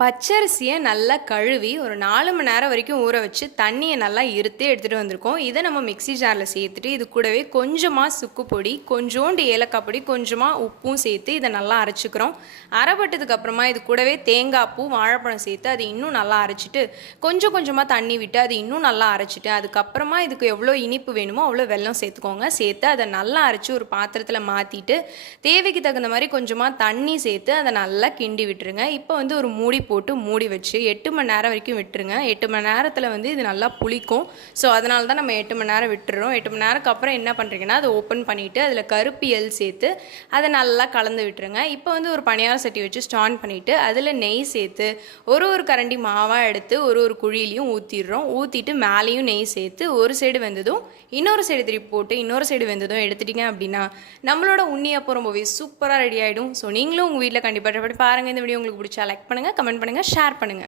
பச்சரிசியை நல்லா கழுவி ஒரு 4 மணி நேரம் வரைக்கும் ஊற வச்சு தண்ணியை நல்லா இருத்து எடுத்துகிட்டு வந்திருக்கோம். இதை நம்ம மிக்ஸி ஜாரில் சேர்த்துட்டு இது கூடவே கொஞ்சமாக சுக்கு பொடி, கொஞ்சோண்டு ஏலக்காய் பொடி, கொஞ்சமாக உப்பும் சேர்த்து இதை நல்லா அரைச்சிக்கிறோம். அரைப்பட்டதுக்கு அப்புறமா இது கூடவே தேங்காய் பூ, வாழைப்பழம் சேர்த்து அது இன்னும் நல்லா அரைச்சிட்டு கொஞ்சம் கொஞ்சமாக தண்ணி விட்டு அது இன்னும் நல்லா அரைச்சிட்டு அதுக்கப்புறமா இதுக்கு எவ்வளோ இனிப்பு வேணுமோ அவ்வளோ வெல்லம் சேர்த்துக்கோங்க. சேர்த்து அதை நல்லா அரைச்சி ஒரு பாத்திரத்தில் மாற்றிட்டு தேவைக்கு தகுந்த மாதிரி கொஞ்சமாக தண்ணி சேர்த்து அதை நல்லா கிண்டி விட்டுருங்க. இப்போ வந்து ஒரு போட்டு மூடி வச்சு 8 மணி நேரம் வரைக்கும் விட்டுருங்க. 8 மணி நேரத்தில் வந்து இது நல்லா புளிக்கும். ஸோ அதனால தான் நம்ம 8 மணி நேரம் விட்டுறோம். 8 மணி நேரத்துக்கு அப்புறம் என்ன பண்ணுறீங்கன்னா அதை ஓப்பன் பண்ணிவிட்டு அதில் கருப்பு எள் சேர்த்து அதை நல்லா கலந்து விட்டுருங்க. இப்போ வந்து ஒரு பணியார சட்டி வச்சு ஸ்டான் பண்ணிவிட்டு அதில் நெய் சேர்த்து ஒரு கரண்டி மாவாக எடுத்து ஒரு குழியிலையும் ஊற்றிடுறோம். ஊற்றிட்டு மேலேயும் நெய் சேர்த்து ஒரு சைடு வெந்ததும் இன்னொரு சைடு திருப்பி போட்டு இன்னொரு சைடு வெந்ததும் எடுத்துட்டிங்க அப்படின்னா நம்மளோட உண்ணியப்போ ரொம்பவே சூப்பராக ரெடி ஆகிடும். ஸோ நீங்களும் உங்கள் வீட்டில் கண்டிப்பாக பாருங்கள். இந்த வீடியோ உங்களுக்கு பிடிச்சா லைக் பண்ணுங்கள், கமெண்ட் பண்ணுங்கள், ஷேர் பண்ணுங்கள்.